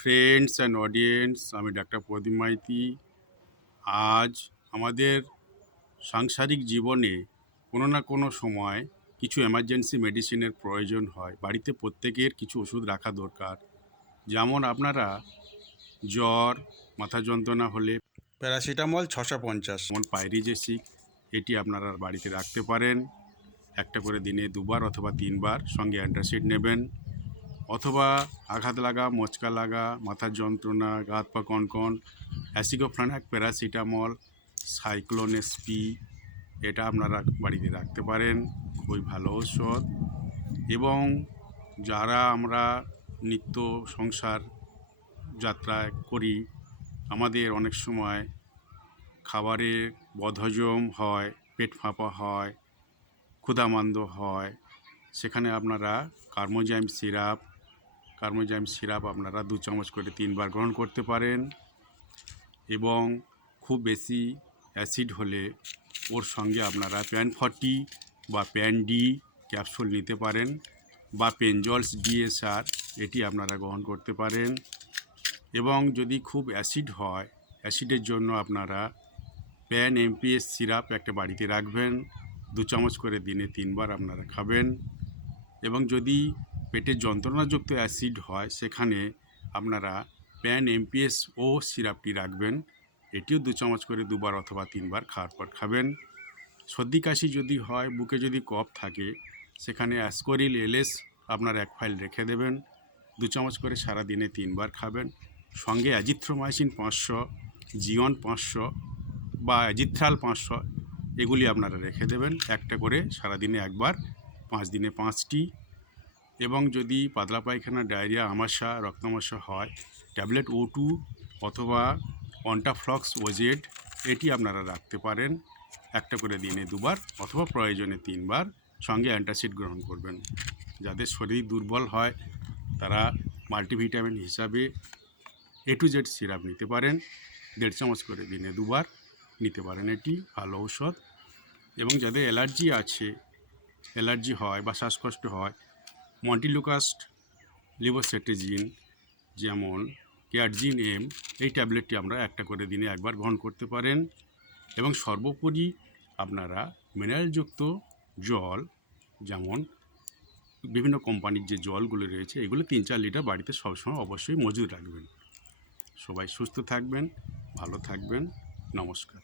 Friends and audience, আমি doctor প্রদীপ মাইতি। আজ আমাদের সাংসারিক জীবনে কোনো না কোনো সময় কিছু এমার্জেন্সি মেডিসিনের প্রয়োজন হয়। বাড়িতে প্রত্যেকের কিছু ওষুধ রাখা দরকার। যেমন আপনারা জ্বর, মাথা যন্ত্রণা হলে প্যারাসিটামল 650, যেমন পাইরিজেসিক, এটি আপনারা বাড়িতে রাখতে পারেন। একটা করে দিনে 2বার অথবা 3বার, সঙ্গে অ্যান্টাসিড নেবেন। অথবা আঘাত লাগা, মোচকা লাগা, মাথার যন্ত্রণা, গা হাত পা কনকন, অ্যাসিডোফ্লানাক প্যারাসিটামল, সাইক্লোন এসপি, এটা আপনারা বাড়িতে রাখতে পারেন। খুবই ভালো ঔষধ। এবং যারা আমরা নিত্য সংসার যাত্রা করি, আমাদের অনেক সময় খাবারে বদহজম হয়, পেট ফাঁপা হয়, ক্ষুধামান্দ হয়, সেখানে আপনারা কার্মোজাইম সিরাপ আপনারা 2 চামচ করে 3বার গ্রহণ করতে পারেন। এবং খুব বেশি অ্যাসিড হলে ওর সঙ্গে আপনারা প্যান40 বা প্যান-ডি ক্যাপসুল নিতে পারেন, বা পেনজলস ডিএসআর, এটি আপনারা গ্রহণ করতে পারেন। এবং যদি খুব অ্যাসিড হয়, অ্যাসিডের জন্য আপনারা প্যান-এমপিএস সিরাপ একটা বাড়িতে রাখবেন, 2 চামচ করে দিনে 3বার আপনারা খাবেন। এবং যদি পেটের যন্ত্রণাযুক্ত অ্যাসিড হয়, সেখানে আপনারা প্যান-এমপিএস ও সিরাপটি রাখবেন, এটিও 2 চামচ করে 2বার অথবা 3বার খাওয়ার পর খাবেন। সর্দি কাশি যদি হয়, বুকে যদি কফ থাকে, সেখানে অ্যাসকোরিল এলএস আপনার 1 ফাইল রেখে দেবেন, 2 চামচ করে সারাদিনে 3বার খাবেন। সঙ্গে অ্যাজিথ্রোমাইসিন 500, জিওন 500 বা অ্যাজিথ্রাল 500, এগুলি আপনারা রেখে দেবেন, একটা করে সারাদিনে 1বার, 5 দিনে 5টি। এবং যদি পাতলা পায়খানা, ডায়রিয়া, আমাশা, রক্তামাশা হয়, ট্যাবলেট O2 অথবা অন্টাফ্লক্স ওজেড, এটি আপনারা রাখতে পারেন, একটা করে দিনে 2বার অথবা প্রয়োজনে 3বার। সঙ্গে অ্যান্টাসিড গ্রহণ করবেন। যাদের শরীর দুর্বল হয়, তারা মাল্টিভিটামিন হিসাবে A to Z সিরাপ নিতে পারেন, 1.5 চামচ করে দিনে 2বার নিতে পারেন, এটি ভালো ঔষধ। এবং যাদের অ্যালার্জি হয় বা শ্বাসকষ্ট হয়, মন্টিলুকাস্ট লিভোসেট্রিজিন, যেমন কেয়ারজিন এম, এই ট্যাবলেটটি আমরা একটা করে দিনে 1বার গ্রহণ করতে পারেন। এবং সর্বোপরি আপনারা মিনারেলযুক্ত জল, যেমন বিভিন্ন কোম্পানির যে জলগুলো রয়েছে, এগুলো 3-4 লিটার বাড়িতে সবসময় অবশ্যই মজুদ রাখবেন। সবাই সুস্থ থাকবেন, ভালো থাকবেন। নমস্কার।